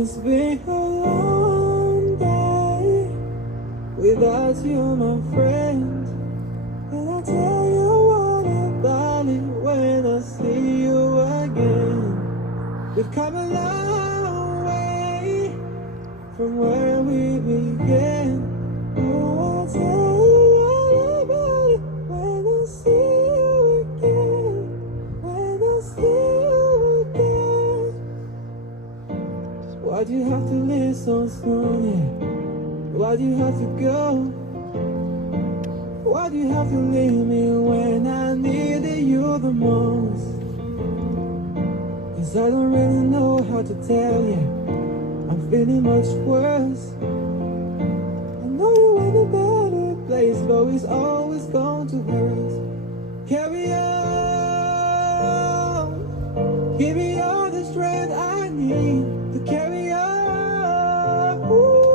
It's been a long day without you, my friend. And I tell you what about it when I see you again. We've come a long way from where we began. Oh, I'll tell you all about it when I see you again. When I see you again. Why'd you have to live so slowly? Why'd you have to go? Why'd you have to leave me when I needed you the most? 'Cause I don't really know how to tell you I'm feeling much worse. I know you're in a better place, but it's always going to hurt. Carry on. Give me all the strength I need to carry on. Ooh.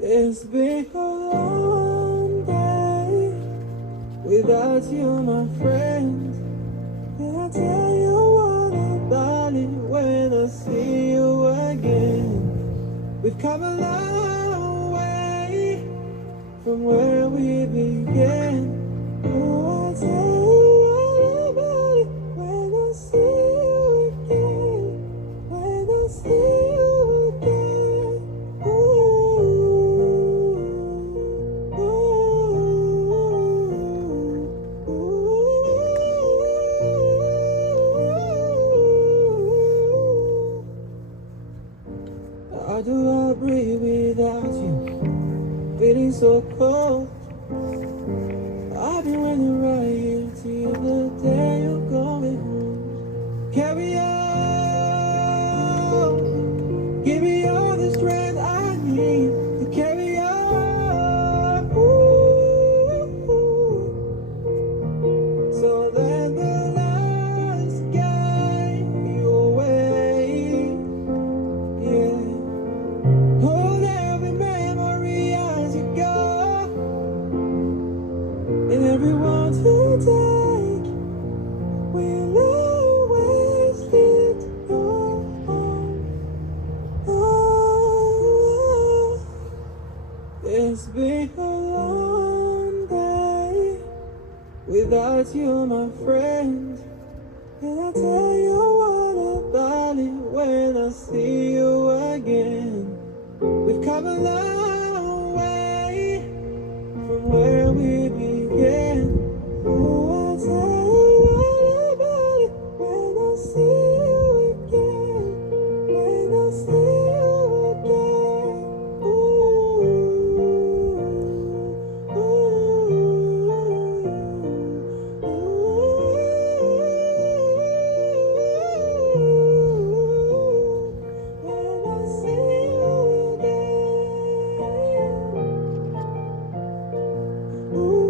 It's been a long day without you, my friend. And I tell you what about it when I see you again. We've come a long way from where we began. Oh, I'll tell you all about it when I see you again. When I see you again. How do I breathe without you? Feeling so cold. I've been waiting right here till the day you're going home. Carry on. Give me all the strength I need to carry on. Ooh. So let the lights guide your way. Yeah. Hold every memory as you go. And everyone to take will always lead your home. Oh, it's been a long day without you, my friend. And I tell you what about it when I see you again. We've come a long way from where we began. Oh, I'll tell you all about it when I see you again. When I see you again. Ooh, when I see you again. Ooh.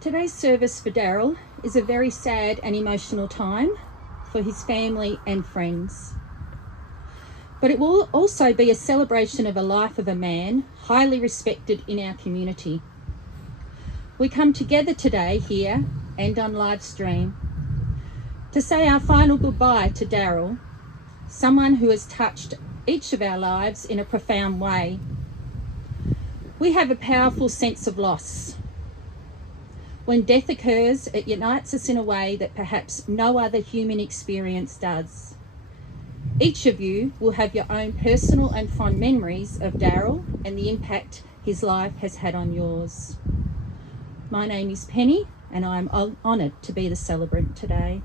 Today's service for Darrell is a very sad and emotional time for his family and friends. But it will also be a celebration of a life of a man highly respected in our community. We come together today here and on Livestream to say our final goodbye to Darrell, someone who has touched each of our lives in a profound way. We have a powerful sense of loss. When death occurs, it unites us in a way that perhaps no other human experience does. Each of you will have your own personal and fond memories of Darrell and the impact his life has had on yours. My name is Penny, and I am honoured to be the celebrant today.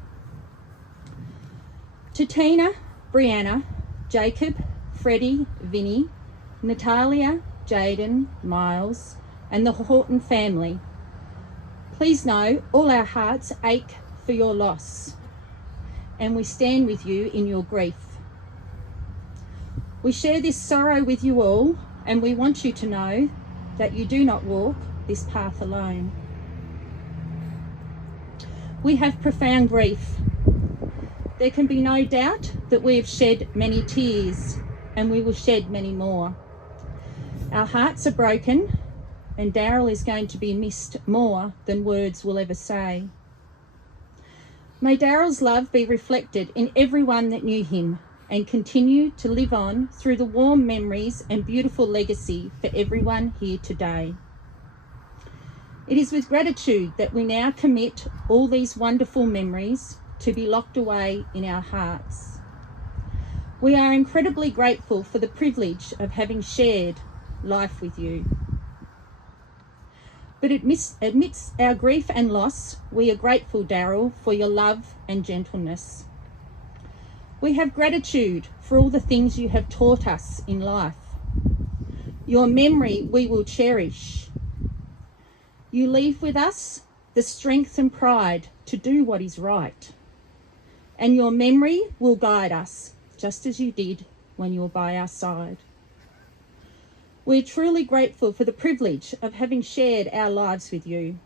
To Tina, Brianna, Jacob, Freddie, Vinny, Natalia, Jaden, Miles, and the Horton family, please know all our hearts ache for your loss, and we stand with you in your grief. We share this sorrow with you all, and we want you to know that you do not walk this path alone. We have profound grief. There can be no doubt that we have shed many tears, and we will shed many more. Our hearts are broken, and Darrell is going to be missed more than words will ever say. May Darrell's love be reflected in everyone that knew him and continue to live on through the warm memories and beautiful legacy for everyone here today. It is with gratitude that we now commit all these wonderful memories to be locked away in our hearts. We are incredibly grateful for the privilege of having shared life with you. But amidst our grief and loss, we are grateful, Darrell, for your love and gentleness. We have gratitude for all the things you have taught us in life. Your memory we will cherish. You leave with us the strength and pride to do what is right. And your memory will guide us, just as you did when you were by our side. We're truly grateful for the privilege of having shared our lives with you.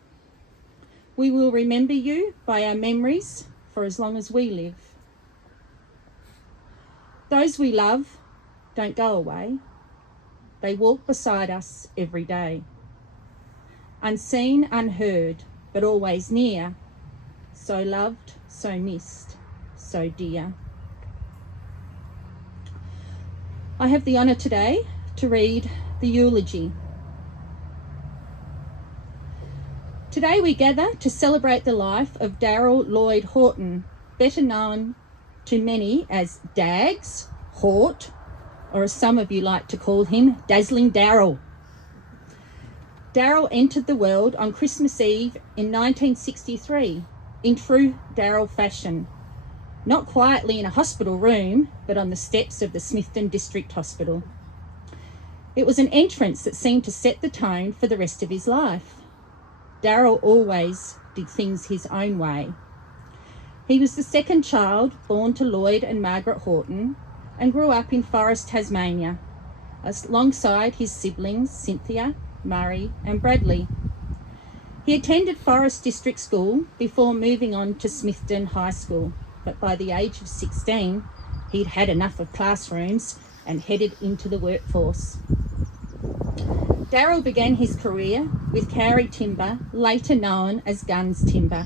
We will remember you by our memories for as long as we live. Those we love don't go away. They walk beside us every day. Unseen, unheard, but always near. So loved, so missed, so dear. I have the honour today to read the eulogy. Today we gather to celebrate the life of Darrell Lloyd Horton, better known to many as Dags, Hort, or as some of you like to call him, Dazzling Darrell. Darrell entered the world on Christmas Eve in 1963 in true Darrell fashion, not quietly in a hospital room, but on the steps of the Smithton District Hospital. It was an entrance that seemed to set the tone for the rest of his life. Darrell always did things his own way. He was the second child born to Lloyd and Margaret Horton and grew up in Forest, Tasmania, alongside his siblings Cynthia, Murray and Bradley. He attended Forest District School before moving on to Smithton High School, but by the age of 16, he'd had enough of classrooms and headed into the workforce. Darrell began his career with Cowrie Timber, later known as Guns Timber,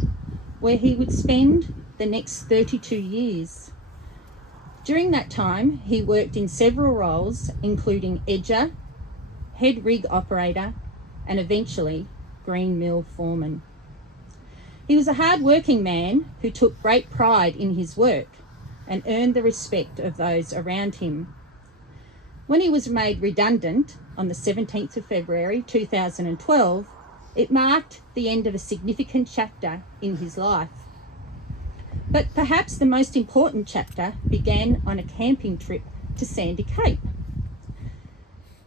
where he would spend the next 32 years. During that time, he worked in several roles, including edger, head rig operator, and eventually green mill foreman. He was a hard-working man who took great pride in his work and earned the respect of those around him. When he was made redundant on the 17th of February 2012, it marked the end of a significant chapter in his life. But perhaps the most important chapter began on a camping trip to Sandy Cape.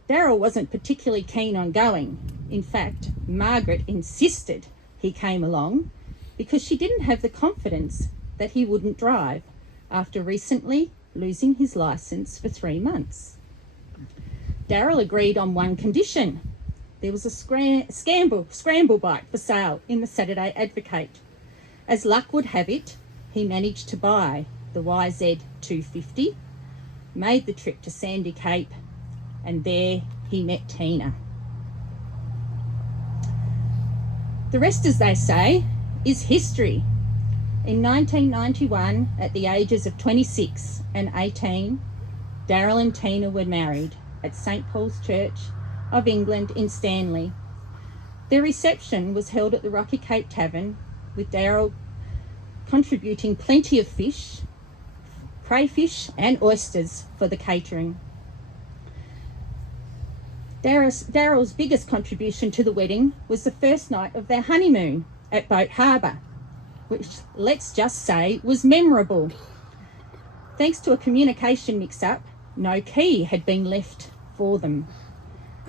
Darrell wasn't particularly keen on going. In fact, Margaret insisted he came along because she didn't have the confidence that he wouldn't drive after recently losing his licence for 3 months. Darrell agreed on one condition. There was a scramble bike for sale in the Saturday Advocate. As luck would have it, he managed to buy the YZ 250, made the trip to Sandy Cape, and there he met Tina. The rest, as they say, is history. In 1991, at the ages of 26 and 18, Darrell and Tina were married at St Paul's Church of England in Stanley. Their reception was held at the Rocky Cape Tavern, with Darrell contributing plenty of fish, crayfish and oysters for the catering. Darrell's biggest contribution to the wedding was the first night of their honeymoon at Boat Harbour, which, let's just say, was memorable. Thanks to a communication mix-up, no key had been left for them.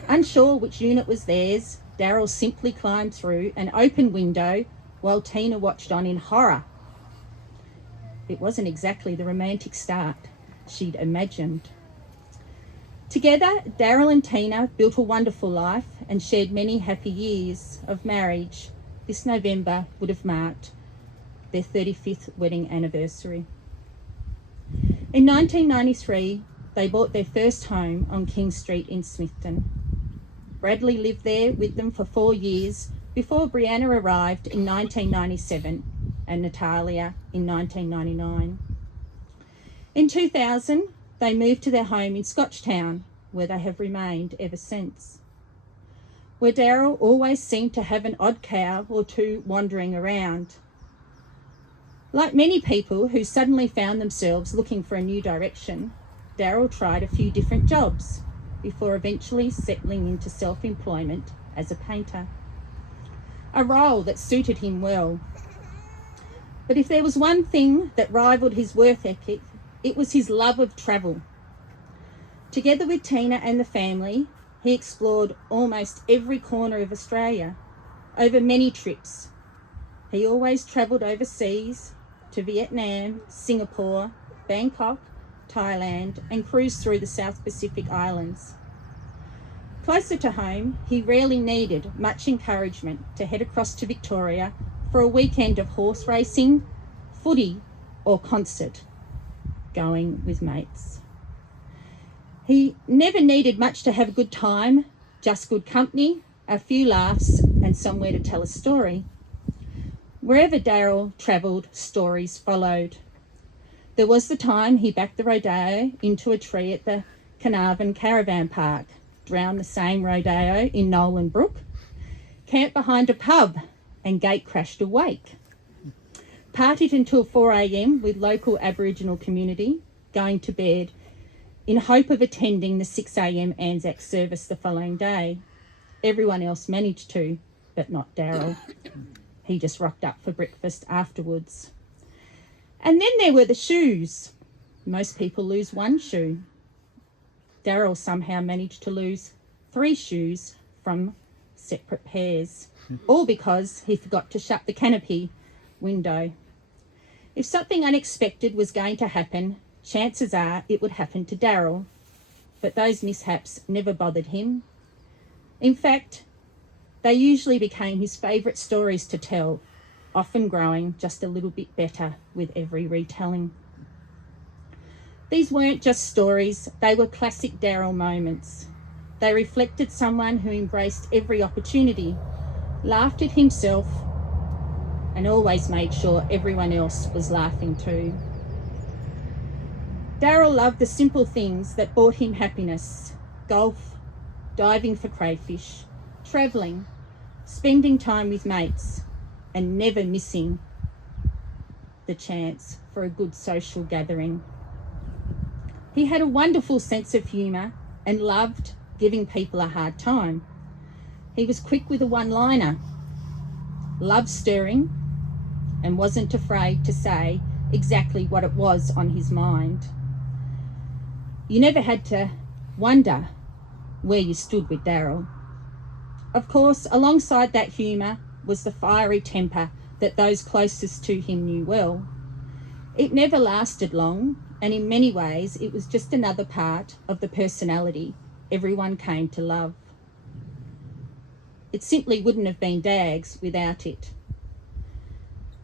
Unsure which unit was theirs, Darrell simply climbed through an open window while Tina watched on in horror. It wasn't exactly the romantic start she'd imagined. Together, Darrell and Tina built a wonderful life and shared many happy years of marriage. This November would have marked their 35th wedding anniversary. In 1993, they bought their first home on King Street in Smithton. Bradley lived there with them for 4 years before Brianna arrived in 1997 and Natalia in 1999. In 2000, they moved to their home in Scotchtown, where they have remained ever since, where Darrell always seemed to have an odd cow or two wandering around. Like many people who suddenly found themselves looking for a new direction, Darrell tried a few different jobs before eventually settling into self-employment as a painter, a role that suited him well. But if there was one thing that rivaled his work ethic, it was his love of travel. Together with Tina and the family, he explored almost every corner of Australia over many trips. He always travelled overseas to Vietnam, Singapore, Bangkok, Thailand, and cruised through the South Pacific Islands. Closer to home, he rarely needed much encouragement to head across to Victoria for a weekend of horse racing, footy, or concert, going with mates. He never needed much to have a good time, just good company, a few laughs, and somewhere to tell a story. Wherever Darrell travelled, stories followed. There was the time he backed the rodeo into a tree at the Carnarvon Caravan Park, drowned the same rodeo in Nolan Brook, camped behind a pub and gate crashed a wake, partied until 4 a.m. with local Aboriginal community, going to bed in hope of attending the 6 a.m. Anzac service the following day. Everyone else managed to, but not Darrell. He just rocked up for breakfast afterwards. And then there were the shoes. Most people lose one shoe. Darrell somehow managed to lose 3 shoes from separate pairs, all because he forgot to shut the canopy window. If something unexpected was going to happen, chances are it would happen to Darrell, but those mishaps never bothered him. In fact, they usually became his favourite stories to tell, often growing just a little bit better with every retelling. These weren't just stories, they were classic Darrell moments. They reflected someone who embraced every opportunity, laughed at himself, and always made sure everyone else was laughing too. Darrell loved the simple things that brought him happiness: golf, diving for crayfish, travelling, spending time with mates, and never missing the chance for a good social gathering. He had a wonderful sense of humour and loved giving people a hard time. He was quick with a one-liner, loved stirring, and wasn't afraid to say exactly what it was on his mind. You never had to wonder where you stood with Darrell. Of course, alongside that humour was the fiery temper that those closest to him knew well. It never lasted long, and in many ways it was just another part of the personality everyone came to love. It simply wouldn't have been Dags without it.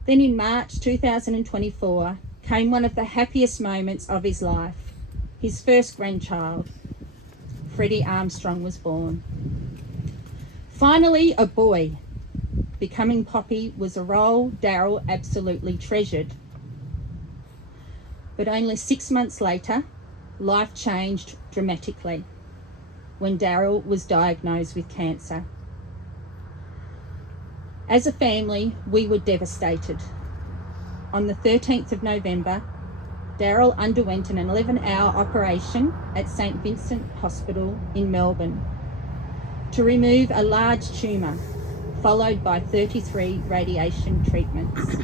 Then in March 2024 came one of the happiest moments of his life. His first grandchild, Freddie Armstrong, was born. Finally, a boy. Becoming Poppy was a role Darrell absolutely treasured. But only 6 months later, life changed dramatically when Darrell was diagnosed with cancer. As a family, we were devastated. On the 13th of November, Darrell underwent an 11-hour operation at St Vincent Hospital in Melbourne to remove a large tumour, followed by 33 radiation treatments.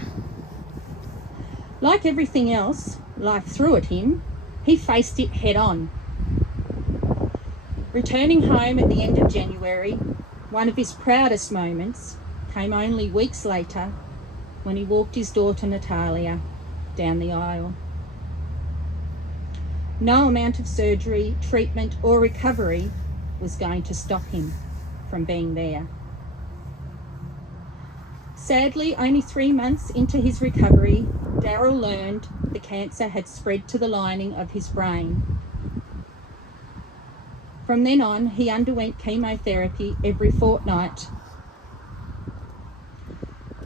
Like everything else life threw at him, he faced it head on. Returning home at the end of January, one of his proudest moments came only weeks later when he walked his daughter Natalia down the aisle. No amount of surgery, treatment or recovery was going to stop him from being there. Sadly, only 3 months into his recovery, Darrell learned the cancer had spread to the lining of his brain. From then on, he underwent chemotherapy every fortnight.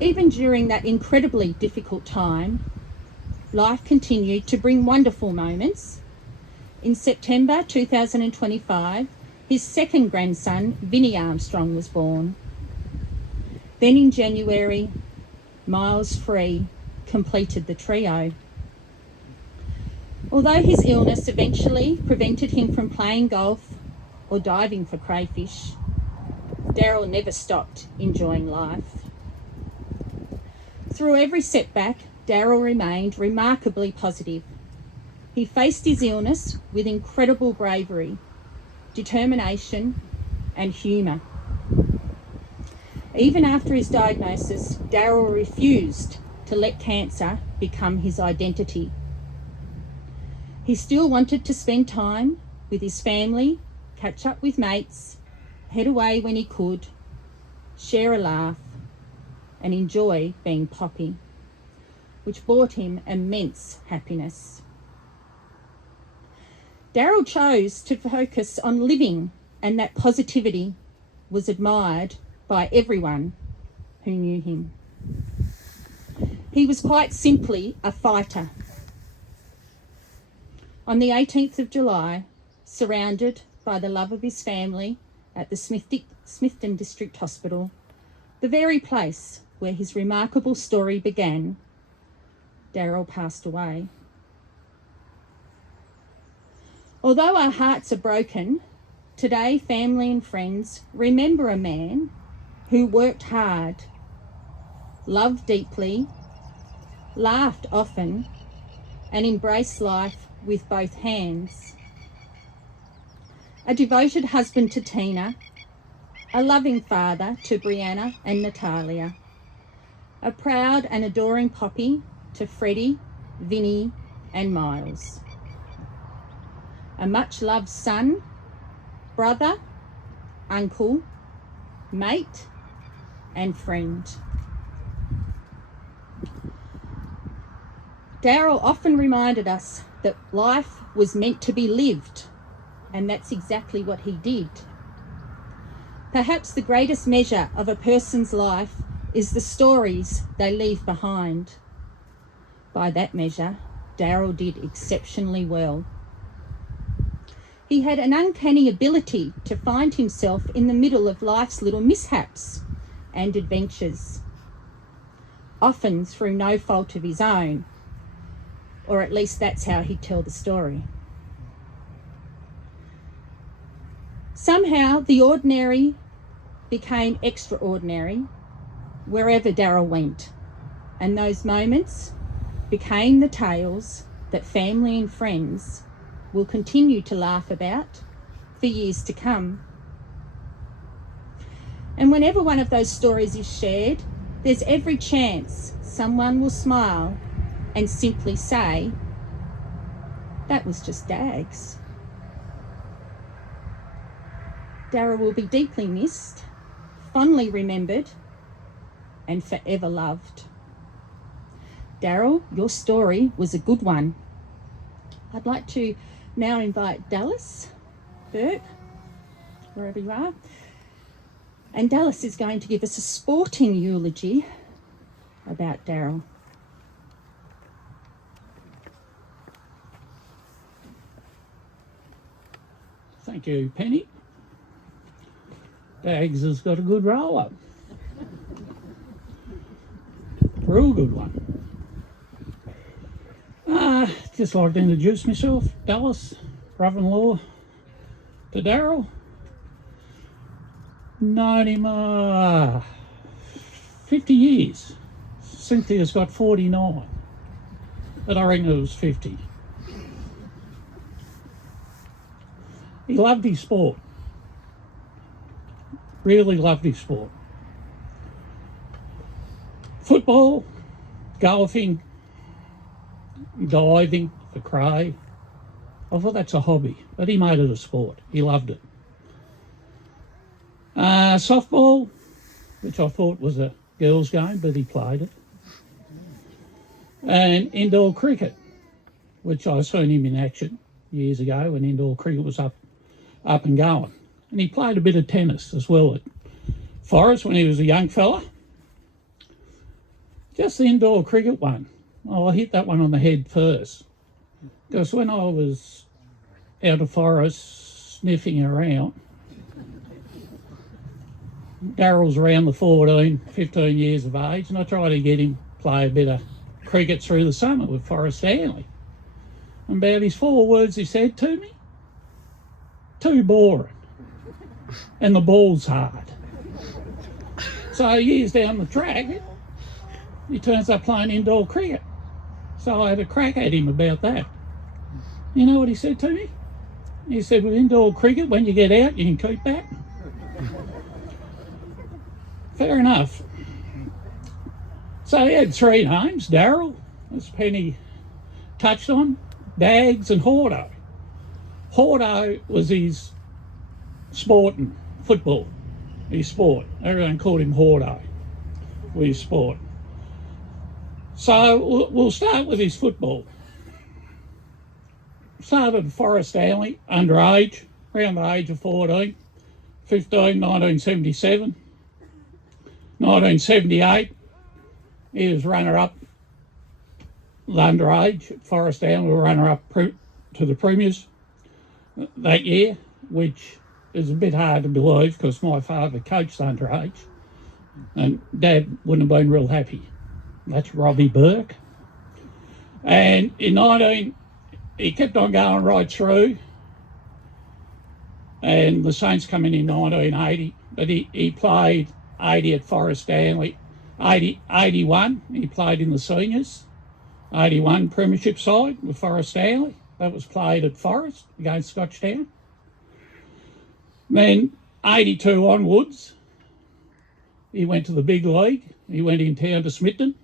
Even during that incredibly difficult time, life continued to bring wonderful moments. In September 2025, his second grandson, Vinnie Armstrong, was born. Then in January, Miles Free completed the trio. Although his illness eventually prevented him from playing golf or diving for crayfish, Darrell never stopped enjoying life. Through every setback, Darrell remained remarkably positive. He faced his illness with incredible bravery, determination, and humour. Even after his diagnosis, Darrell refused to let cancer become his identity. He still wanted to spend time with his family, catch up with mates, head away when he could, share a laugh, and enjoy being Poppy, which brought him immense happiness. Darrell chose to focus on living, and that positivity was admired by everyone who knew him. He was quite simply a fighter. On the 18th of July, surrounded by the love of his family at the Smithton District Hospital, the very place where his remarkable story began, Darrell passed away. Although our hearts are broken, today family and friends remember a man who worked hard, loved deeply, laughed often, and embraced life with both hands. A devoted husband to Tina, a loving father to Brianna and Natalia, a proud and adoring Poppy to Freddie, Vinnie and Miles, a much-loved son, brother, uncle, mate and friend. Darrell often reminded us that life was meant to be lived, and that's exactly what he did. Perhaps the greatest measure of a person's life is the stories they leave behind. By that measure, Darrell did exceptionally well. He had an uncanny ability to find himself in the middle of life's little mishaps and adventures, often through no fault of his own, or at least that's how he'd tell the story. Somehow the ordinary became extraordinary wherever Darrell went, and those moments became the tales that family and friends will continue to laugh about for years to come. And whenever one of those stories is shared, there's every chance someone will smile and simply say, "That was just Dags." Darrell will be deeply missed, fondly remembered, and forever loved. Darrell, your story was a good one. I'd like to now invite Dallas Burke, wherever you are, and Dallas is going to give us a sporting eulogy about Darrell. Thank you, Penny. Dags has got a good roll-up. Real good one. Just like to introduce myself, Dallas, brother-in-law to Darrell. Known him 50 years. Cynthia's got 49, but I reckon it was 50. He loved his sport. Really loved his sport. Football, golfing, diving for cray. I thought that's a hobby, but he made it a sport. He loved it. Softball, which I thought was a girls' game, but he played it. And indoor cricket, which I seen him in action years ago when indoor cricket was up up and going. And he played a bit of tennis as well at Forest when he was a young fella. Just the indoor cricket one. Oh, I hit that one on the head first. Because when I was out of Forest sniffing around, Darrell's around the 14, 15 years of age, and I tried to get him play a bit of cricket through the summer with Forest Stanley. And about his 4 words he said to me, too boring, and the ball's hard. So years down the track, he turns up playing indoor cricket. So I had a crack at him about that. You know what he said to me? He said, with indoor cricket, when you get out, you can keep that. Fair enough. So he had 3 names, Darrell, as Penny touched on, Dags and Horton. Horton was his sporting football, his sport. Everyone called him Horton with his sport. So we'll start with his football. Started at Forest Stanley, underage, around the age of 14, 15, 1977. 1978, he was runner-up, the underage at Forest Stanley, runner-up to the premiers that year, which is a bit hard to believe because my father coached underage and Dad wouldn't have been real happy. That's Robbie Burke. And he kept on going right through, and the Saints come in 1980, but he played 80 at Forest Stanley, 81 he played in the seniors, 81 premiership side with Forest Stanley. That was played at Forest against Scotchtown. Then 82 onwards, he went to the big league. He went in town to Smitten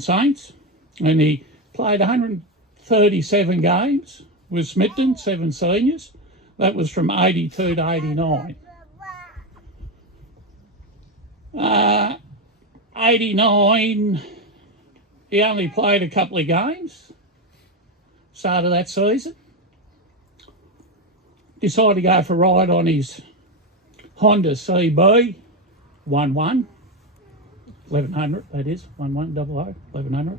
Saints, and he played 137 games with Smitten, 7 seniors. That was from 82 to 89. 89, he only played a couple of games, start of that season. Decided to go for a ride on his Honda CB 1100, that is, 1100, 1100.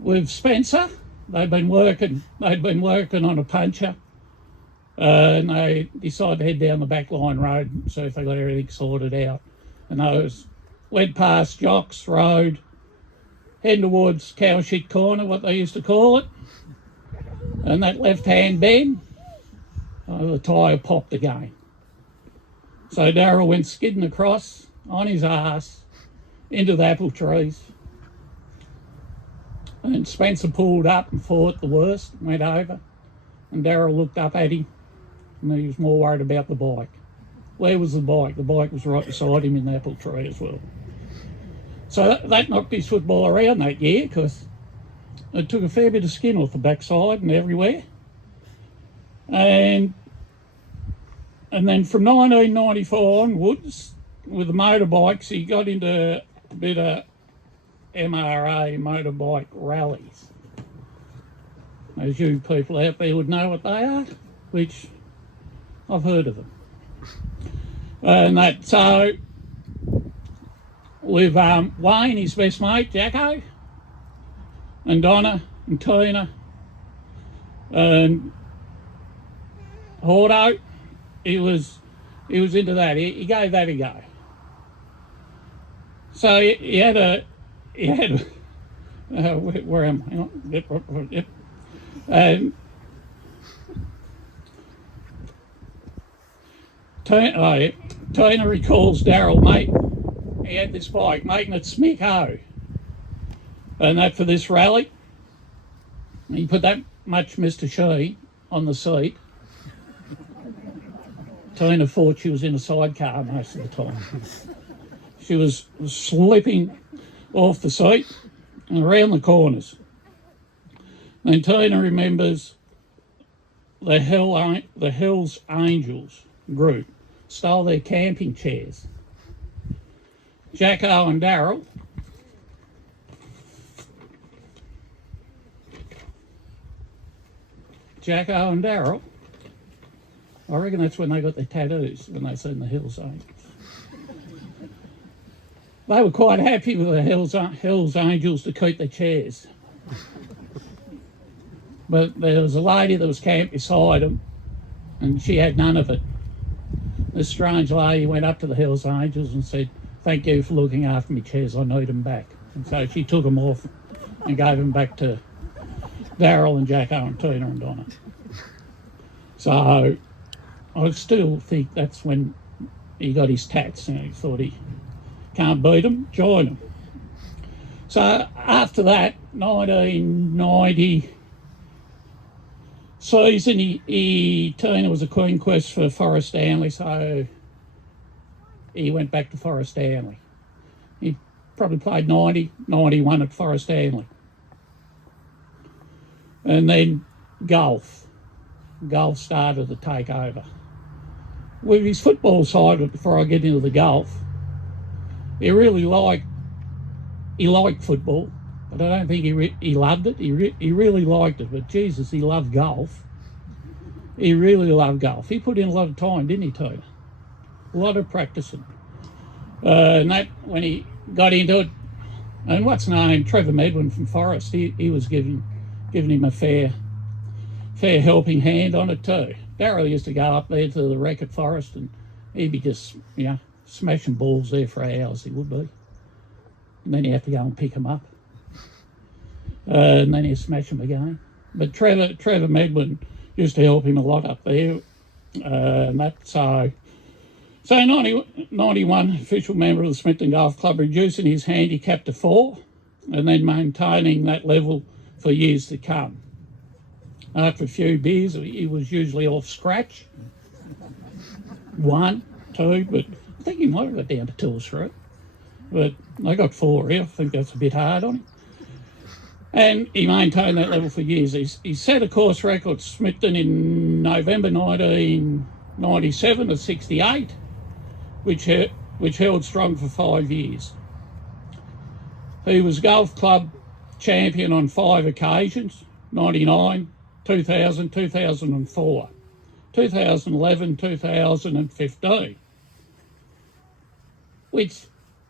With Spencer, they'd been working on a puncher, and they decided to head down the backline road and see if they got everything sorted out. And those went past Jocks Road, heading towards Cowshit Corner, what they used to call it. And that left-hand bend, the tyre popped again. So Darrell went skidding across on his arse into the apple trees. And Spencer pulled up and fought the worst, went over. And Darrell looked up at him, and he was more worried about the bike. Where was the bike? The bike was right beside him in the apple tree as well. So that knocked his football around that year because it took a fair bit of skin off the backside and everywhere. And then from 1994 onwards, with the motorbikes, he got into a bit of MRA, motorbike rallies. As you people out there would know what they are, which I've heard of them. And that, so with Wayne, his best mate, Jacko, and Donna, and Tina, and Horto, he was into that. He gave that a go. So he had where am I? Hang on. Yep. Tina recalls Darrell, mate. He had this bike, making it smick ho. And that for this rally, he put that much Mr. Sheen on the seat. Tina thought she was in a sidecar most of the time. She was slipping off the seat and around the corners. And Tina remembers the Hells Angels group stole their camping chairs. Jacko and Darrell I reckon that's when they got their tattoos, when they seen the Hills Angels. They were quite happy with the Hills Angels to keep their chairs. But there was a lady that was camped beside them, and she had none of it. This strange lady went up to the Hills Angels and said, "Thank you for looking after me chairs, I need them back." And so she took them off and gave them back to Darrell and Jacko and Tina and Donna. So I still think that's when he got his tats, and he thought he can't beat them, join them. So after that, 1990 season, Tina was a Queen Quest for Forrest Stanley, so he went back to Forrest Stanley. He probably played 90, 91 at Forrest Stanley. And then golf. Golf started to take over. With his football side, before I get into the golf, he liked football, but I don't think he loved it. He really liked it, but Jesus, he loved golf. He really loved golf. He put in a lot of time, didn't he, Tony? A lot of practicing. And that, when he got into it, and what's named Trevor Medwin from Forest, he was giving him a fair helping hand on it too. Darrell used to go up there to the wreck at Forest, and he'd be just, smashing balls there for hours, he would be. And then he'd have to go and pick them up. And then he'd smash them again. But Trevor Medwin used to help him a lot up there. And that's so 91 official member of the Smithton Golf Club, reducing his handicap to 4 and then maintaining that level for years to come. After a few beers, he was usually off scratch. 1, 2, but I think he might have got down to 2 or 3. But I got 4 here. I think that's a bit hard on him. And he maintained that level for years. He set a course record at Smithton in November 1997 of 68, which held strong for 5 years. He was golf club champion on 5 occasions: 99, 2000, 2004, 2011, 2015. Which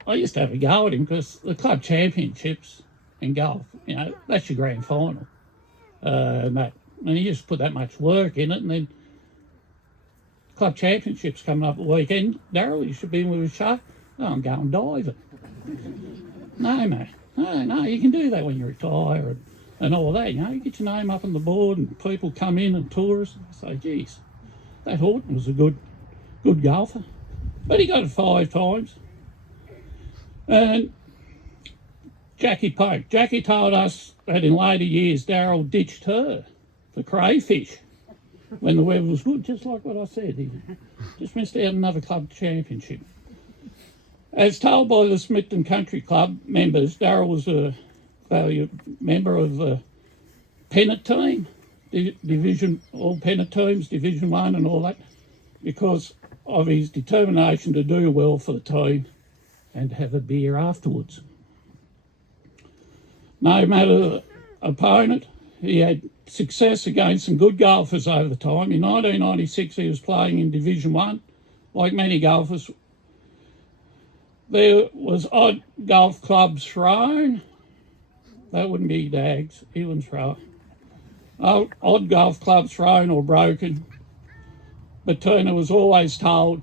I used to have a go at him, because the club championships in golf, that's your grand final. And you just put that much work in it, and then club championships coming up the weekend. Darrell, you should be with a shark. Oh, I'm going diving. No, mate. No, you can do that when you retire and all that. You get your name up on the board, and people come in and tourists say, geez, that Horton was a good golfer. But he got it 5 times. And Jackie told us that in later years Darrell ditched her for crayfish when the weather was good, just like what I said. He just missed out another club championship. As told by the Smithton Country Club members, Darrell was a valued member of the pennant team, all pennant teams, Division 1 and all that, because of his determination to do well for the team and have a beer afterwards. No matter the opponent, he had success against some good golfers over the time. In 1996, he was playing in Division 1. Like many golfers, there was odd golf clubs thrown. That wouldn't be Dags, he wouldn't throw. Odd golf clubs thrown or broken. But Turner was always told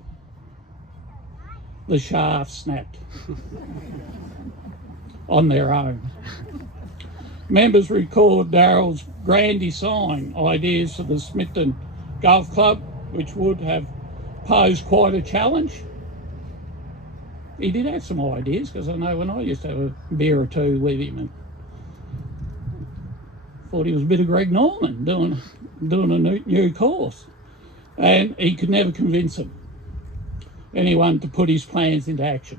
the shaft snapped on their own. Members record Darrell's grand design ideas for the Smithton Golf Club, which would have posed quite a challenge. He did have some ideas, because I know when I used to have a beer or two with him, and thought he was a bit of Greg Norman doing a new course, and he could never convince anyone to put his plans into action.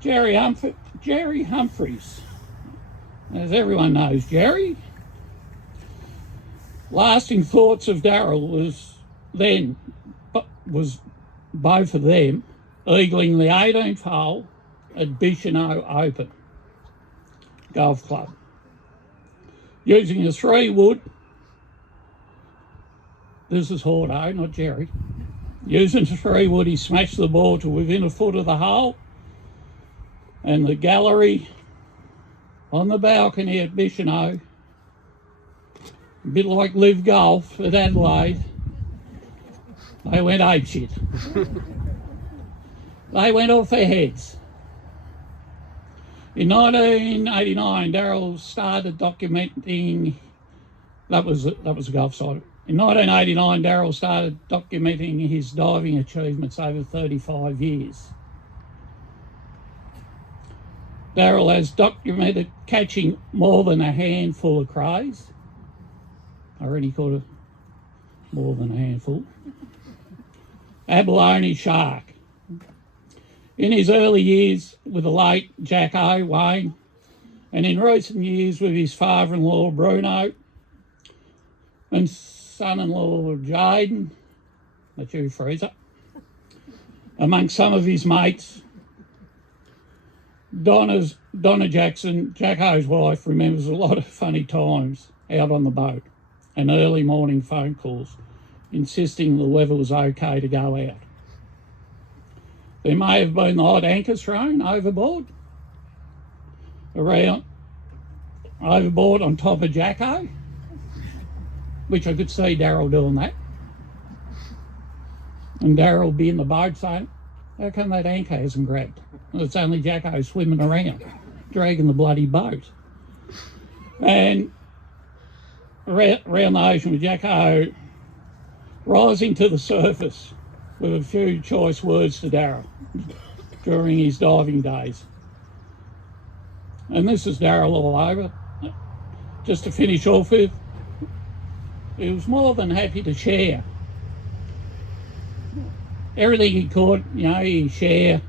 Jerry Humphreys, as everyone knows Jerry. Lasting thoughts of Darrell was both of them eagling the 18th hole at Bicheno Open Golf Club, using a 3-wood. this is Horton, not Jerry. Using 3 wood, he smashed the ball to within a foot of the hole, and the gallery on the balcony at Bicheno, a bit like Live Golf at Adelaide, they went apeshit. They went off their heads. In 1989, Darrell started documenting, that was a golf site. In 1989, Darrell started documenting his diving achievements over 35 years. Darrell has documented catching more than a handful of crays. I already caught more than a handful. Abalone shark. In his early years with the late Jack O. Wayne, and in recent years with his father-in-law Bruno, and son-in-law Jaden, that's you, Freezer, amongst some of his mates. Donna Jackson, Jack O's wife, remembers a lot of funny times out on the boat and early morning phone calls insisting the weather was okay to go out. There may have been the odd anchor thrown overboard on top of Jacko, which I could see Darrell doing that. And Darrell be in the boat saying, how come that anchor hasn't grabbed? Well, it's only Jacko swimming around, dragging the bloody boat. And around the ocean with Jacko rising to the surface with a few choice words to Darrell during his diving days. And this is Darrell all over. Just to finish off with, he was more than happy to share. Everything he caught, he'd share,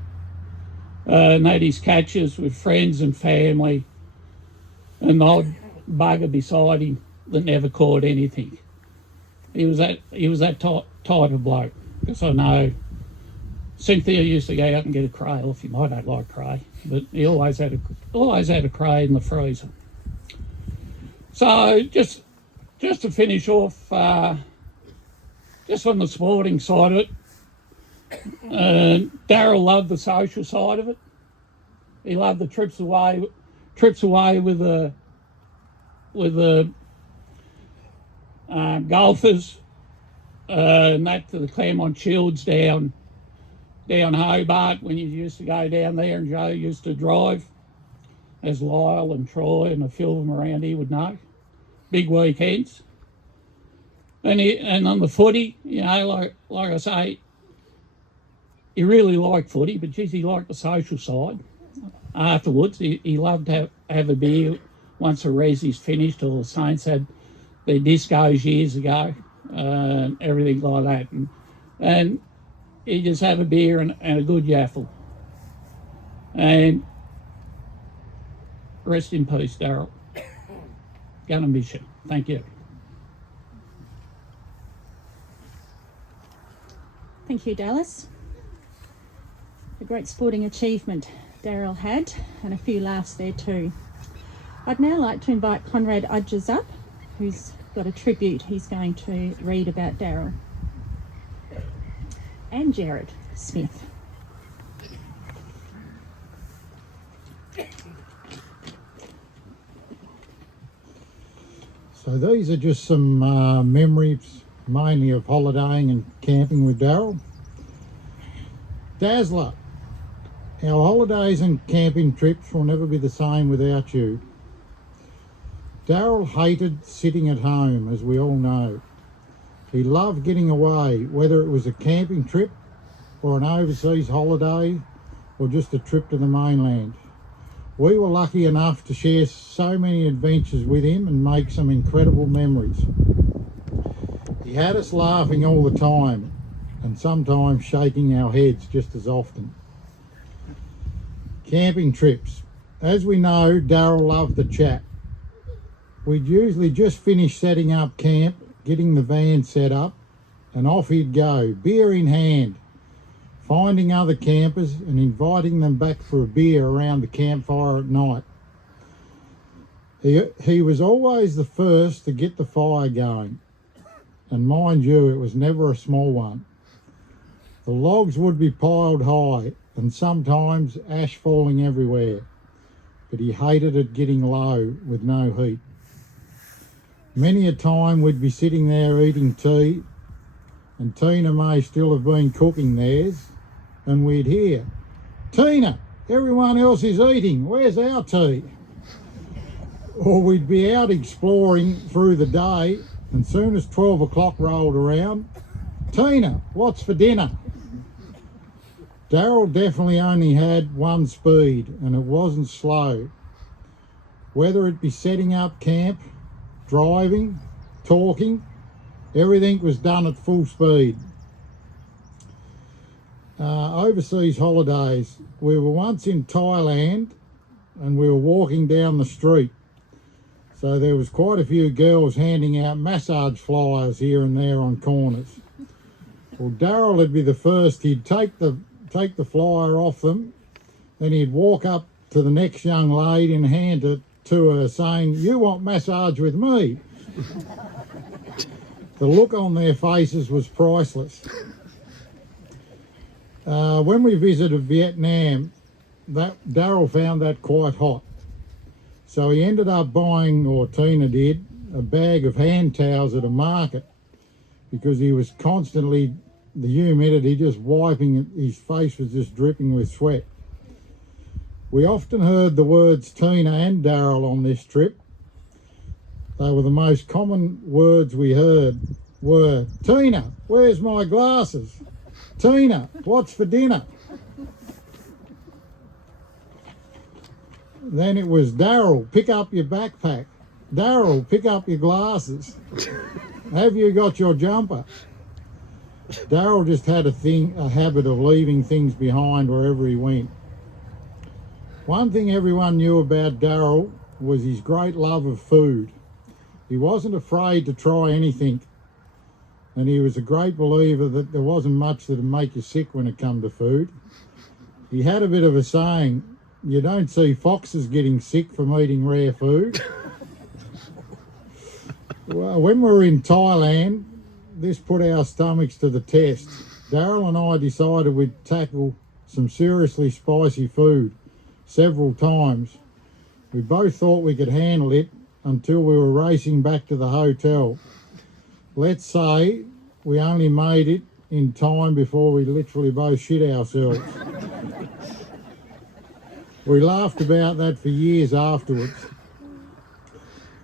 and had his catches with friends and family, and the odd bugger beside him that never caught anything. He was that type of bloke. Because I know Cynthia used to go out and get a cray off him. I don't like cray, but he always had a cray in the freezer. So just to finish off, just on the sporting side of it, Darrell loved the social side of it. He loved the trips away with the golfers. And that to the Claremont Shields down Hobart when you used to go down there, and Joe used to drive, as Lyle and Troy and a few of them around here would know. Big weekends. And on the footy, like I say, he really liked footy, but geez, he liked the social side. Afterwards, he loved to have a beer once the Resi's finished, or the Saints had their discos years ago. Everything like that, and you just have a beer and a good yaffle. And rest in peace, Darrell. Gonna miss you. Thank you. Thank you, Dallas. A great sporting achievement Darrell had, and a few laughs there too. I'd now like to invite Conrad Udges up, who's got a tribute he's going to read about Darrell. And Jared Smith. So these are just some memories, mainly of holidaying and camping with Darrell. Dazzler, our holidays and camping trips will never be the same without you. Darrell hated sitting at home, as we all know. He loved getting away, whether it was a camping trip or an overseas holiday or just a trip to the mainland. We were lucky enough to share so many adventures with him and make some incredible memories. He had us laughing all the time and sometimes shaking our heads just as often. Camping trips. As we know, Darrell loved to chat. We'd usually just finish setting up camp, getting the van set up, and off he'd go, beer in hand, finding other campers and inviting them back for a beer around the campfire at night. He was always the first to get the fire going, and mind you, it was never a small one. The logs would be piled high, and sometimes ash falling everywhere, but he hated it getting low with no heat. Many a time we'd be sitting there eating tea, and Tina may still have been cooking theirs, and we'd hear, "Tina, everyone else is eating, where's our tea?" Or we'd be out exploring through the day, and soon as 12 o'clock rolled around, "Tina, what's for dinner?" Darrell definitely only had one speed, and it wasn't slow. Whether it be setting up camp, driving, talking, everything was done at full speed. Overseas holidays. We were once in Thailand and we were walking down the street. So there was quite a few girls handing out massage flyers here and there on corners. Well, Darrell would be the first. He'd take the flyer off them, then he'd walk up to the next young lady and hand it to her saying, "You want massage with me?" The look on their faces was priceless. When we visited Vietnam, Darrell found that quite hot. So he ended up buying, or Tina did, a bag of hand towels at a market because he was constantly, the humidity just wiping it, his face was just dripping with sweat. We often heard the words Tina and Darrell on this trip. They were the most common words we heard were, "Tina, where's my glasses? Tina, what's for dinner?" Then it was, "Darrell, pick up your backpack. Darrell, pick up your glasses. Have you got your jumper?" Darrell just had a habit of leaving things behind wherever he went. One thing everyone knew about Darrell was his great love of food. He wasn't afraid to try anything, and he was a great believer that there wasn't much that'd make you sick when it come to food. He had a bit of a saying, "You don't see foxes getting sick from eating rare food." Well, when we were in Thailand, this put our stomachs to the test. Darrell and I decided we'd tackle some seriously spicy food several times. We both thought we could handle it until we were racing back to the hotel. Let's say we only made it in time before we literally both shit ourselves. We laughed about that for years afterwards.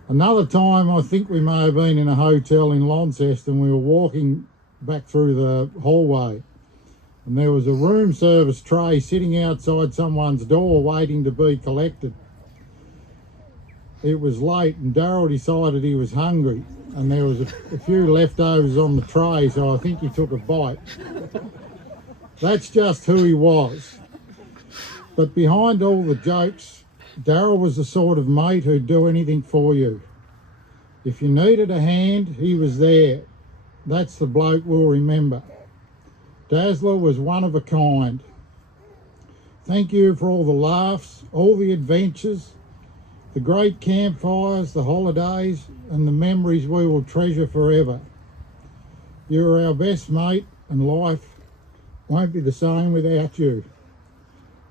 Another time, I think we may have been in a hotel in Launceston. We were walking back through the hallway, and there was a room service tray sitting outside someone's door waiting to be collected. It was late, and Darrell decided he was hungry, and there was a few leftovers on the tray, so I think he took a bite. That's just who he was. But behind all the jokes, Darrell was the sort of mate who'd do anything for you. If you needed a hand, he was there. That's the bloke we'll remember. Dazzler was one of a kind. Thank you for all the laughs, all the adventures, the great campfires, the holidays, and the memories we will treasure forever. You are our best mate, and life won't be the same without you.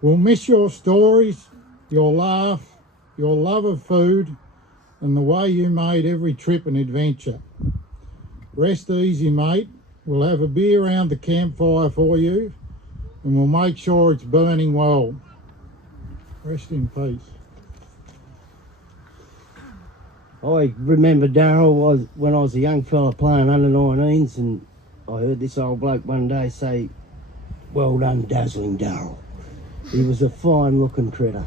We'll miss your stories, your laugh, your love of food, and the way you made every trip an adventure. Rest easy, mate. We'll have a beer around the campfire for you, and we'll make sure it's burning well. Rest in peace. I remember Darrell when I was a young fella playing under 19s, and I heard this old bloke one day say, "Well done, dazzling Darrell." He was a fine looking critter.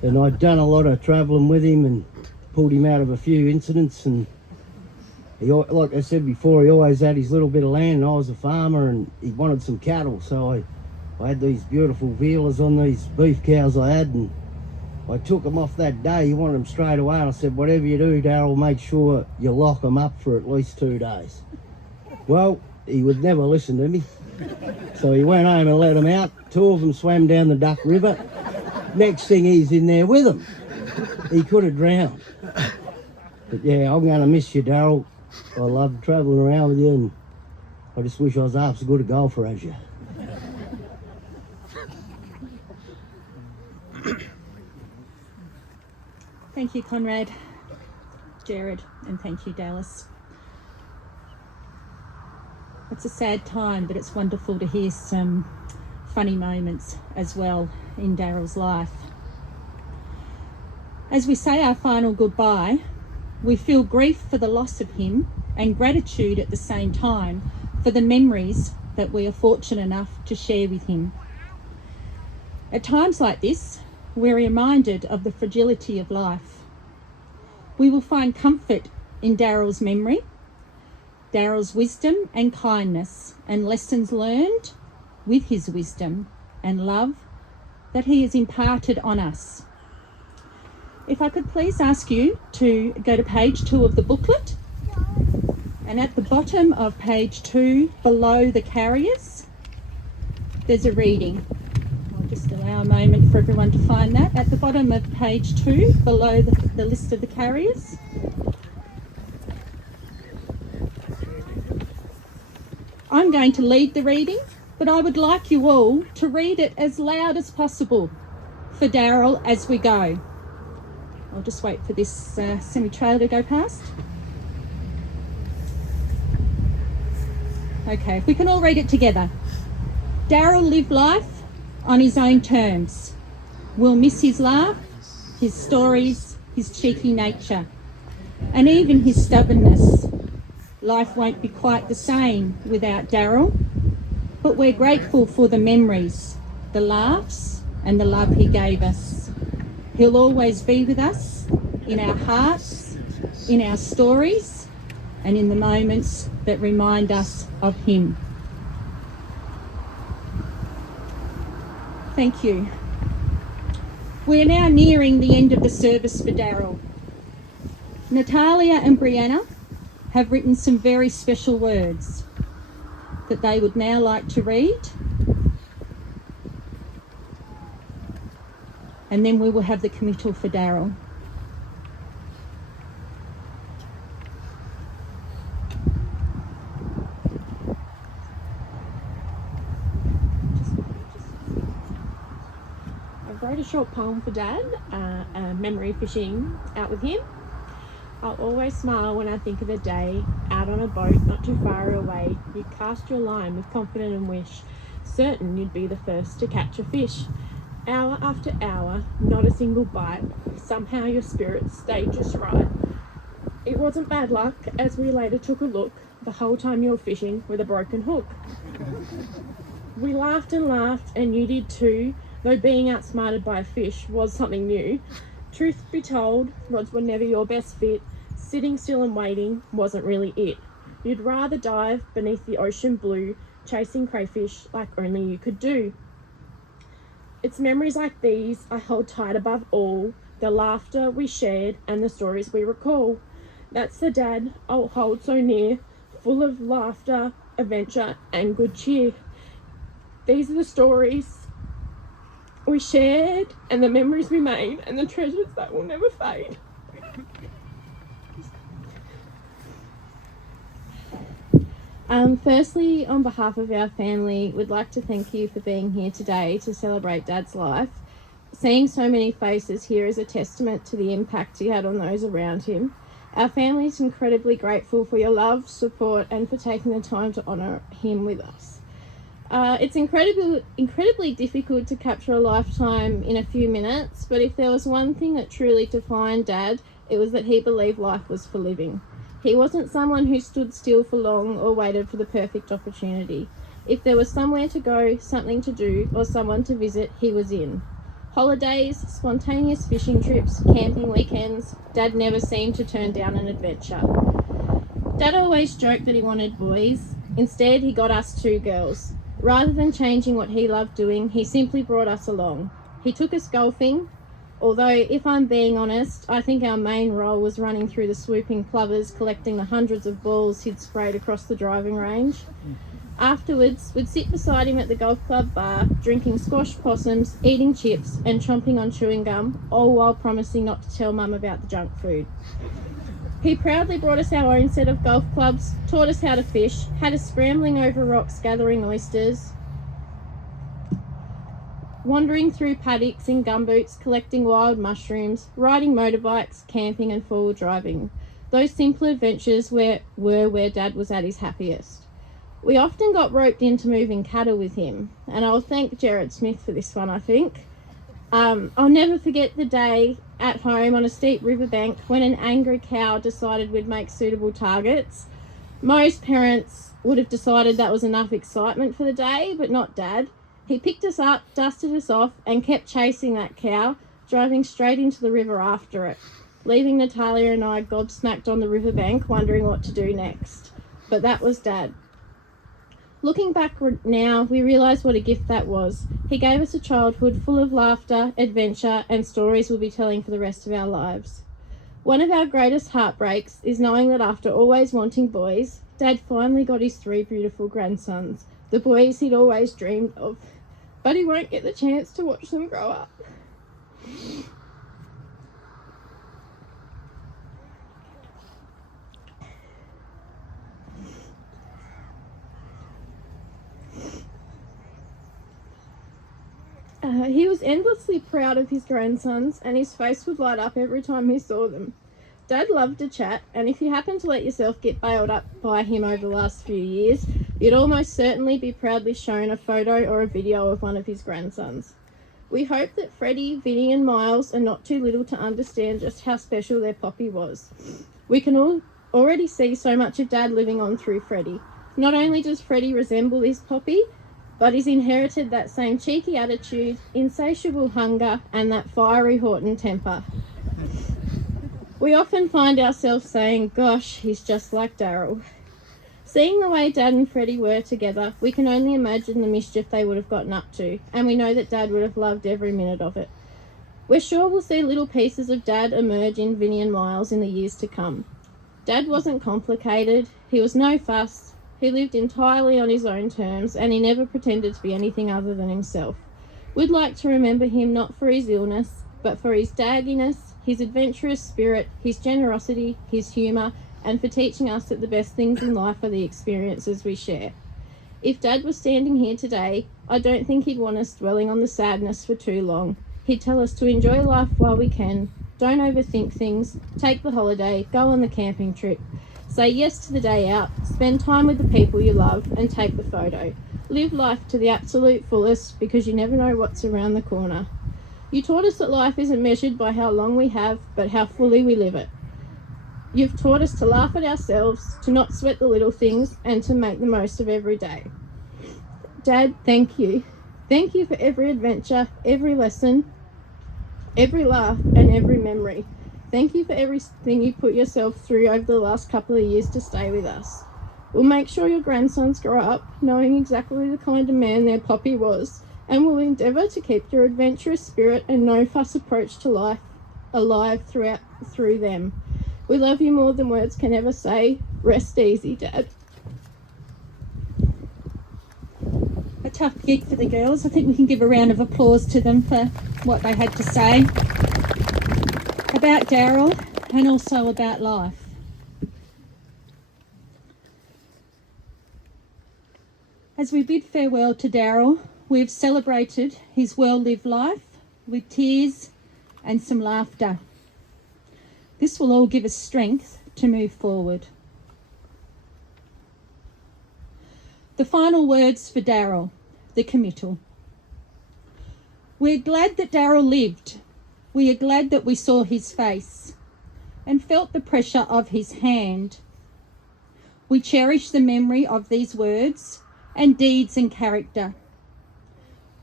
And I'd done a lot of travelling with him and pulled him out of a few incidents, and he, like I said before, he always had his little bit of land, and I was a farmer and he wanted some cattle, so I had these beautiful vealers on these beef cows I had, and I took them off that day. He wanted them straight away, and I said, "Whatever you do, Darrell, make sure you lock them up for at least 2 days." Well, he would never listen to me. So he went home and let them out. 2 of them swam down the Duck River. Next thing, he's in there with them. He could have drowned. But yeah, I'm going to miss you, Darrell. I love travelling around with you, and I just wish I was half as good a golfer as you. Thank you, Conrad, Jared, and thank you, Dallas. It's a sad time, but it's wonderful to hear some funny moments as well in Darrell's life. As we say our final goodbye, we feel grief for the loss of him and gratitude at the same time for the memories that we are fortunate enough to share with him. At times like this, we're reminded of the fragility of life. We will find comfort in Darrell's memory, Darrell's wisdom and kindness, and lessons learned with his wisdom and love that he has imparted on us. If I could please ask you to go to page 2 of the booklet, and at the bottom of page 2, below the carriers, there's a reading. I'll just allow a moment for everyone to find that. At the bottom of page 2, below the list of the carriers. I'm going to lead the reading, but I would like you all to read it as loud as possible for Darrell as we go. I'll just wait for this semi-trailer to go past. Okay, if we can all read it together. Darrell lived life on his own terms. We'll miss his laugh, his stories, his cheeky nature, and even his stubbornness. Life won't be quite the same without Darrell, but we're grateful for the memories, the laughs, and the love he gave us. He'll always be with us, in our hearts, in our stories, and in the moments that remind us of him. Thank you. We're now nearing the end of the service for Darrell. Natalia and Brianna have written some very special words that they would now like to read, and then we will have the committal for Darrell. I wrote a short poem for Dad, a memory fishing out with him. I'll always smile when I think of a day out on a boat not too far away. You'd cast your line with confidence and wish, certain you'd be the first to catch a fish. Hour after hour, not a single bite. Somehow your spirits stayed just right. It wasn't bad luck, as we later took a look, the whole time you were fishing with a broken hook. We laughed, and you did too, though being outsmarted by a fish was something new. Truth be told, rods were never your best fit. Sitting still and waiting wasn't really it. You'd rather dive beneath the ocean blue, chasing crayfish like only you could do. It's memories like these I hold tight above all, the laughter we shared and the stories we recall. That's the Dad I'll hold so near, full of laughter, adventure and good cheer. These are the stories we shared and the memories we made and the treasures that will never fade. Firstly, on behalf of our family, we'd like to thank you for being here today to celebrate Dad's life. Seeing so many faces here is a testament to the impact he had on those around him. Our family is incredibly grateful for your love, support, and for taking the time to honour him with us. It's incredibly difficult to capture a lifetime in a few minutes, but if there was one thing that truly defined Dad, it was that he believed life was for living. He wasn't someone who stood still for long or waited for the perfect opportunity. If there was somewhere to go, something to do, or someone to visit, he was in. Holidays, spontaneous fishing trips, camping weekends, Dad never seemed to turn down an adventure. Dad always joked that he wanted boys. Instead, he got us 2 girls. Rather than changing what he loved doing, he simply brought us along. He took us golfing, although if I'm being honest, I think our main role was running through the swooping plovers, collecting the hundreds of balls he'd sprayed across the driving range. Afterwards, we'd sit beside him at the golf club bar, drinking squash possums, eating chips and chomping on chewing gum, all while promising not to tell Mum about the junk food. He proudly brought us our own set of golf clubs, taught us how to fish, had us scrambling over rocks gathering oysters, wandering through paddocks in gumboots, collecting wild mushrooms, riding motorbikes, camping and four-wheel driving. Those simple adventures were where Dad was at his happiest. We often got roped into moving cattle with him, and I'll thank Jared Smith for this one, I think. I'll never forget the day at home on a steep riverbank when an angry cow decided we'd make suitable targets. Most parents would have decided that was enough excitement for the day, but not Dad. He picked us up, dusted us off, and kept chasing that cow, driving straight into the river after it, leaving Natalia and I gobsmacked on the riverbank, wondering what to do next. But that was Dad. Looking back now, we realise what a gift that was. He gave us a childhood full of laughter, adventure, and stories we'll be telling for the rest of our lives. One of our greatest heartbreaks is knowing that after always wanting boys, Dad finally got his 3 beautiful grandsons, the boys he'd always dreamed of. But he won't get the chance to watch them grow up. He was endlessly proud of his grandsons, and his face would light up every time he saw them. Dad loved to chat, and if you happen to let yourself get bailed up by him over the last few years, you'd almost certainly be proudly shown a photo or a video of one of his grandsons. We hope that Freddie, Vinny and Miles are not too little to understand just how special their poppy was. We can all already see so much of Dad living on through Freddie. Not only does Freddie resemble his poppy, but he's inherited that same cheeky attitude, insatiable hunger, and that fiery Horton temper. We often find ourselves saying, gosh, he's just like Darrell. Seeing the way Dad and Freddie were together, we can only imagine the mischief they would have gotten up to, and we know that Dad would have loved every minute of it. We're sure we'll see little pieces of Dad emerge in Vinny and Miles in the years to come. Dad wasn't complicated, he was no fuss, he lived entirely on his own terms, and he never pretended to be anything other than himself. We'd like to remember him not for his illness, but for his dagginess, his adventurous spirit, his generosity, his humour, and for teaching us that the best things in life are the experiences we share. If Dad was standing here today, I don't think he'd want us dwelling on the sadness for too long. He'd tell us to enjoy life while we can, don't overthink things, take the holiday, go on the camping trip, say yes to the day out, spend time with the people you love, and take the photo. Live life to the absolute fullest, because you never know what's around the corner. You taught us that life isn't measured by how long we have, but how fully we live it. You've taught us to laugh at ourselves, to not sweat the little things, and to make the most of every day. Dad, thank you. Thank you for every adventure, every lesson, every laugh, and every memory. Thank you for everything you put yourself through over the last couple of years to stay with us. We'll make sure your grandsons grow up knowing exactly the kind of man their poppy was, and we'll endeavour to keep your adventurous spirit and no-fuss approach to life alive through them. We love you more than words can ever say. Rest easy, Dad. A tough gig for the girls. I think we can give a round of applause to them for what they had to say about Darrell and also about life. As we bid farewell to Darrell, we've celebrated his well-lived life with tears and some laughter. This will all give us strength to move forward. The final words for Darrell, the committal. We're glad that Darrell lived. We are glad that we saw his face and felt the pressure of his hand. We cherish the memory of these words and deeds and character.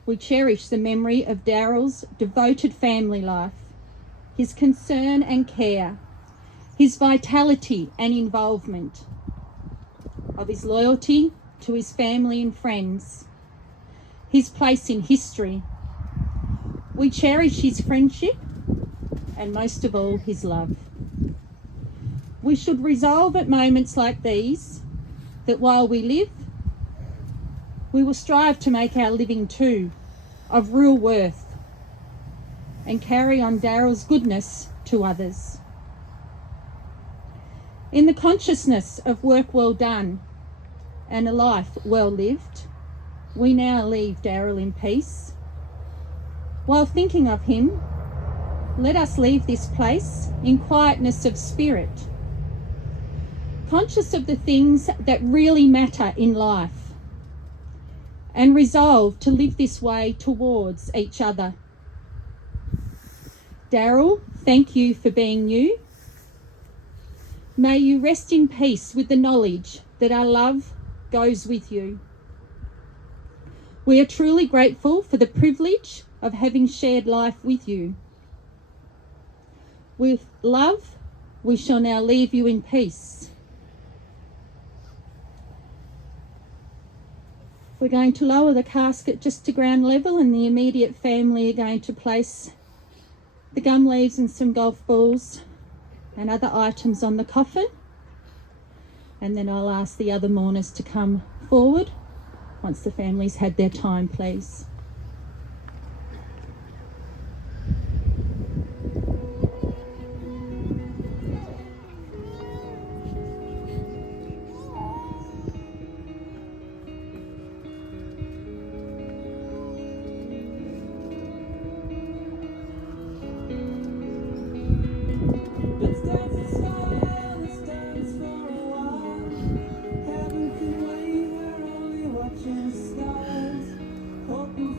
We cherish the memory of Darrell's devoted family life, his concern and care, his vitality and involvement, of his loyalty to his family and friends, his place in history. We cherish his friendship and most of all his love. We should resolve at moments like these that while we live, we will strive to make our living too of real worth and carry on Darrell's goodness to others. In the consciousness of work well done and a life well lived, we now leave Darrell in peace. While thinking of him, let us leave this place in quietness of spirit, conscious of the things that really matter in life, and resolve to live this way towards each other. Darrell, thank you for being you. May you rest in peace with the knowledge that our love goes with you. We are truly grateful for the privilege of having shared life with you. With love, we shall now leave you in peace. We're going to lower the casket just to ground level, and the immediate family are going to place the gum leaves and some golf balls and other items on the coffin. And then I'll ask the other mourners to come forward once the family's had their time, please. Let's dance in style, let's dance for a while. Heaven can wait, we're only watching the stars, hoping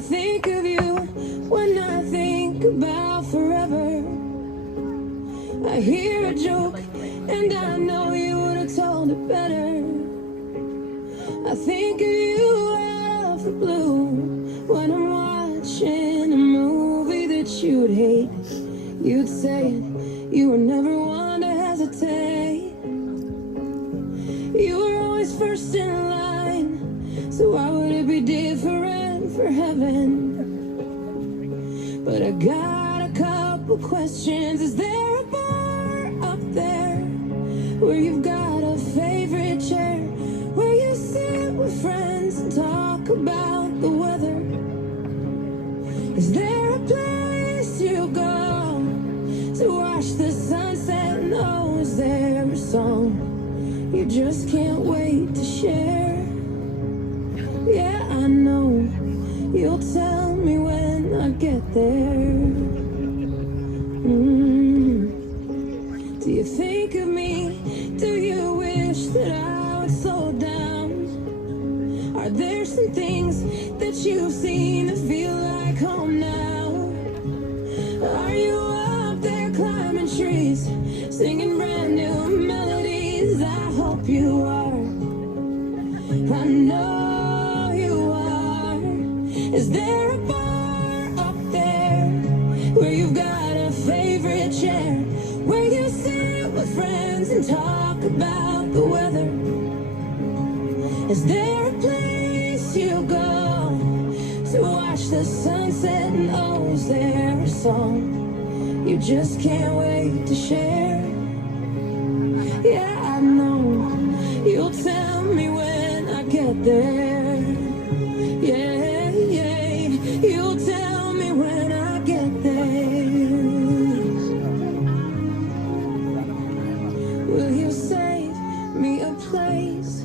I think of you when I think about forever. I hear a joke and I know you would have told it better. I think of you out of the blue when I'm watching a movie that you'd hate. You'd say it, you were never one to hesitate. You were always first in line, so why would it be different for heaven? But I got a couple questions. Is there a bar up there where you've got a favorite chair, where you sit with friends and talk about the weather? Is there a place you go to watch the sunset? And oh, is there a song you just can't wait to share? Yeah, I know you'll tell me when I get there. Do you think of me? Do you wish that I would slow down? Are there some things that you've seen that feel like home now? Are you up there climbing trees, singing brand new melodies? I hope you are. I know you are. Is there a bar up there where you've got a favorite chair, where you sit with friends and talk about the weather? Is there a place you go to watch the sunset? And oh, is there a song you just can't wait to share? Yeah, I know you'll tell me when I get there. Yeah, yeah, you'll tell me when I get there. Will you save me a place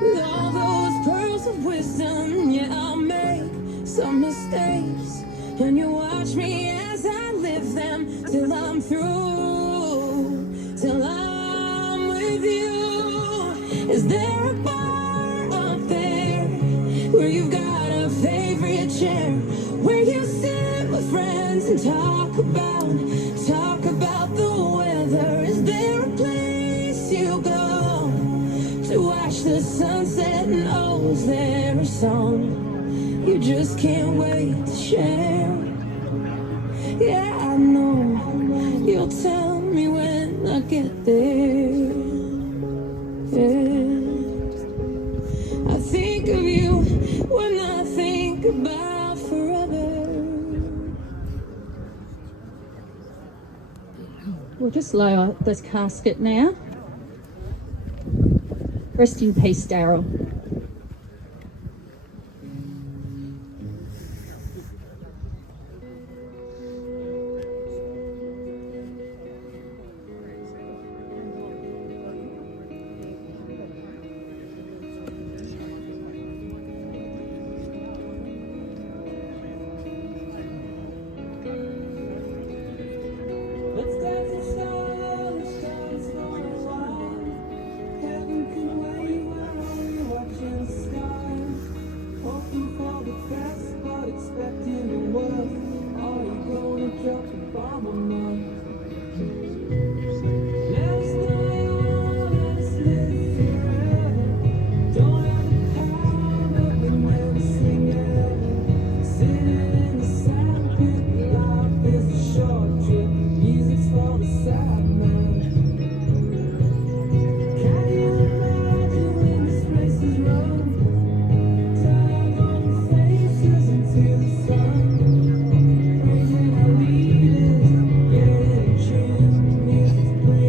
with all those pearls of wisdom? Yeah, I'll make some mistakes, and you watch me as I live them till I'm through, till I'm with you. Is there a bar up there where you've got a favorite chair, where you sit with friends and talk about the weather? Is there a place you go to watch the sunset? And oh, is there a song you just can't wait to share? Yeah, I know you'll tell me when I get there. Yeah. I think of you when I think about forever. We'll just lower this casket now. Rest in peace, Darrell. Let's dance and show the stars for a while. Heaven can wait while we're watching the sky. Hoping for the best, but expecting the worst. Are you gonna drop the bomb or not? Let us know, let us live forever. Don't have the power, but we never sing ever. Sitting in the sandpit, life is a short trip. Music's for the sad man. Can you imagine when this race is run? Tag on faces into the sun. Praising our leaders, getting in tune. Music's playing.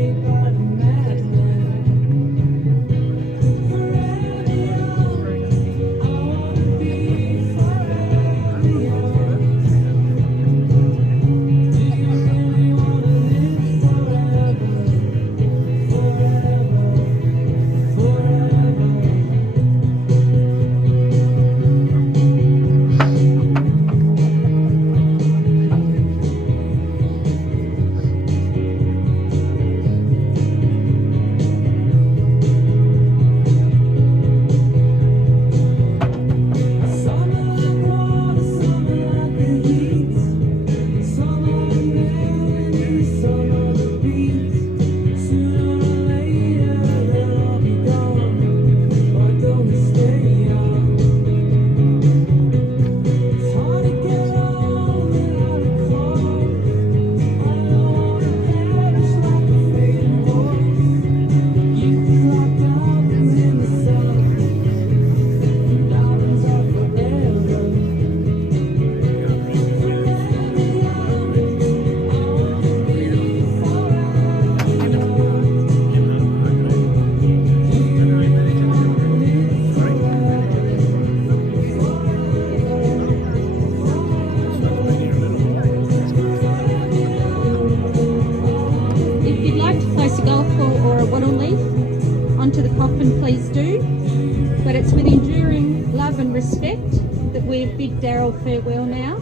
love and respect that we bid Darrell farewell now,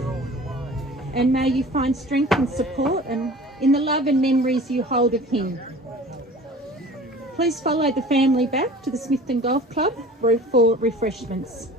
and may you find strength and support and in the love and memories you hold of him. Please follow the family back to the Smithton Golf Club for refreshments.